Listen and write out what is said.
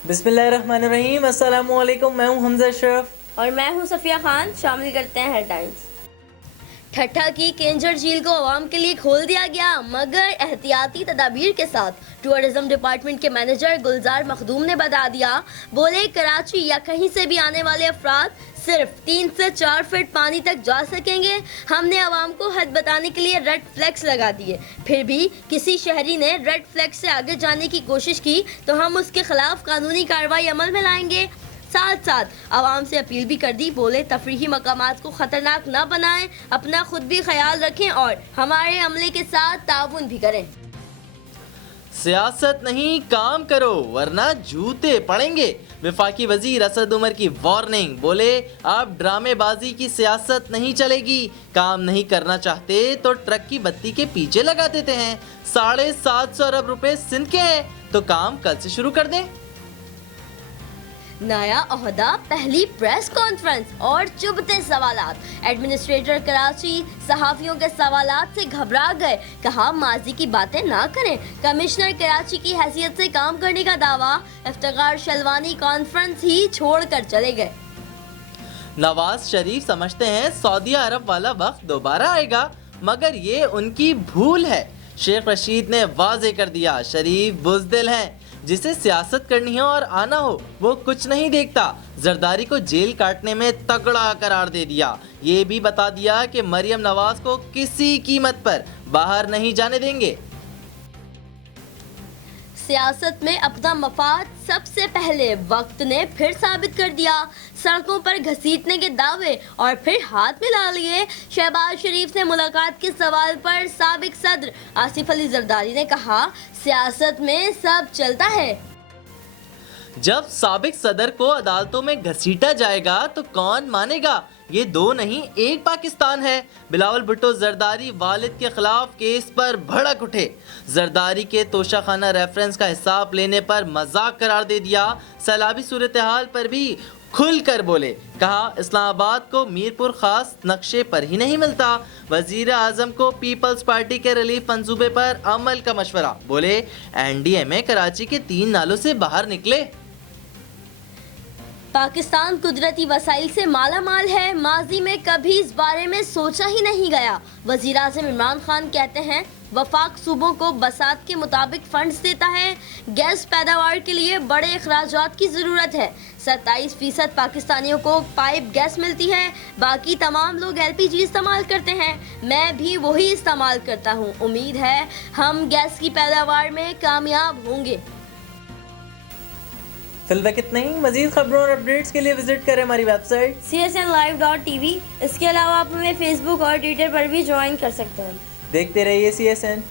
बिस्मिल्लाहिर्रहमानिर्रहीम। अस्सलामु अलैकुम। मैं हूं हमजा अशरफ और मैं हूं सफिया खान। शामिल करते हैं हेडलाइंस। ठट्ठा की केंजर झील को आवाम के लिए खोल दिया गया, मगर एहतियाती तदाबीर के साथ। टूरिज्म डिपार्टमेंट के मैनेजर गुलजार मखदूम ने बता दिया, बोले कराची या कहीं से भी आने वाले अफराद सिर्फ 3 से 4 फीट पानी तक जा सकेंगे। हमने आवाम को हद बताने के लिए रेड फ्लैग्स लगा दिए, फिर भी किसी शहरी ने रेड फ्लैग से आगे जाने की कोशिश की तो हम उसके खिलाफ कानूनी कार्रवाई अमल में लाएंगे। साथ साथ आवाम से अपील भी कर दी, बोले तफरीही मकामात को खतरनाक न बनाएं, अपना खुद भी ख्याल रखें और हमारे अमले के साथ ताउन भी करें। सियासत नहीं, काम करो वरना जूते पड़ेंगे। वफाकी वजीर असद उमर की वार्निंग, बोले अब ड्रामेबाजी की सियासत नहीं चलेगी। काम नहीं करना चाहते तो ट्रक की बत्ती के पीछे लगा देते हैं। 750 अरब रुपए सिंध के हैं तो काम कल से शुरू कर दें। नया ओहदा, पहली प्रेस कॉन्फ्रेंस और चुभते सवालात। एडमिनिस्ट्रेटर कराची सहाफियों के सवालात से घबरा गए, कहा माजी की बातें ना करें। कमिश्नर कराची की हैसियत से काम करने का दावा, इफ्तिखार शलवानी कॉन्फ्रेंस ही छोड़कर चले गए। नवाज शरीफ समझते हैं सऊदी अरब वाला वक्त दोबारा आएगा, मगर ये उनकी भूल है। शेख रशीद ने वाजे कर दिया, शरीफ बुज़दिल हैं, जिसे सियासत करनी है और आना हो वो कुछ नहीं देखता। जरदारी को जेल काटने में तगड़ा करार दे दिया। ये भी बता दिया कि मरियम नवाज को किसी कीमत पर बाहर नहीं जाने देंगे। सियासत में अपना मफाद सबसे पहले, वक्त ने फिर साबित कर दिया। सड़कों पर घसीटने के दावे और फिर हाथ मिला लिए। शहबाज शरीफ से मुलाकात के सवाल पर साबिक सदर आसिफ अली जरदारी ने कहा, सियासत में सब चलता है। जब साबिक सदर को अदालतों में घसीटा जाएगा तो कौन मानेगा? ये दो नहीं एक पाकिस्तान है। बिलावल भुट्टो जरदारी वालिद के खिलाफ केस पर भड़क उठे। जरदारी के तोशाखाना रेफरेंस का हिसाब लेने पर मजाक करार दे दिया। सैलाबी सूरत हाल पर भी खुल कर बोले, कहा इस्लामाबाद को मीरपुर खास नक्शे पर ही नहीं मिलता। वजीर आजम को पीपल्स पार्टी के रिलीफ मंसूबे पर अमल का मशवरा, बोले एनडीए में कराची के 3 नालों से बाहर निकले। पाकिस्तान कुदरती वसाइल से माला माल है, माजी में कभी इस बारे में सोचा ही नहीं गया। वजीर आज़म इमरान खान कहते हैं, वफाक सूबों को बसात के मुताबिक फंड्स देता है। गैस पैदावार के लिए बड़े अखराजात की ज़रूरत है। 27% पाकिस्तानियों को पाइप गैस मिलती है, बाकी तमाम लोग LPG इस्तेमाल करते हैं। मैं भी वही इस्तेमाल करता हूँ। उम्मीद है हम गैस की पैदावार में कामयाब होंगे। फिलहाल कितना ही। मजीद खबरों और अपडेट्स के लिए विजिट करें हमारी वेबसाइट csnlive.tv। इसके अलावा आप हमें फेसबुक और ट्विटर पर भी ज्वाइन कर सकते हैं। देखते रहिए CSN।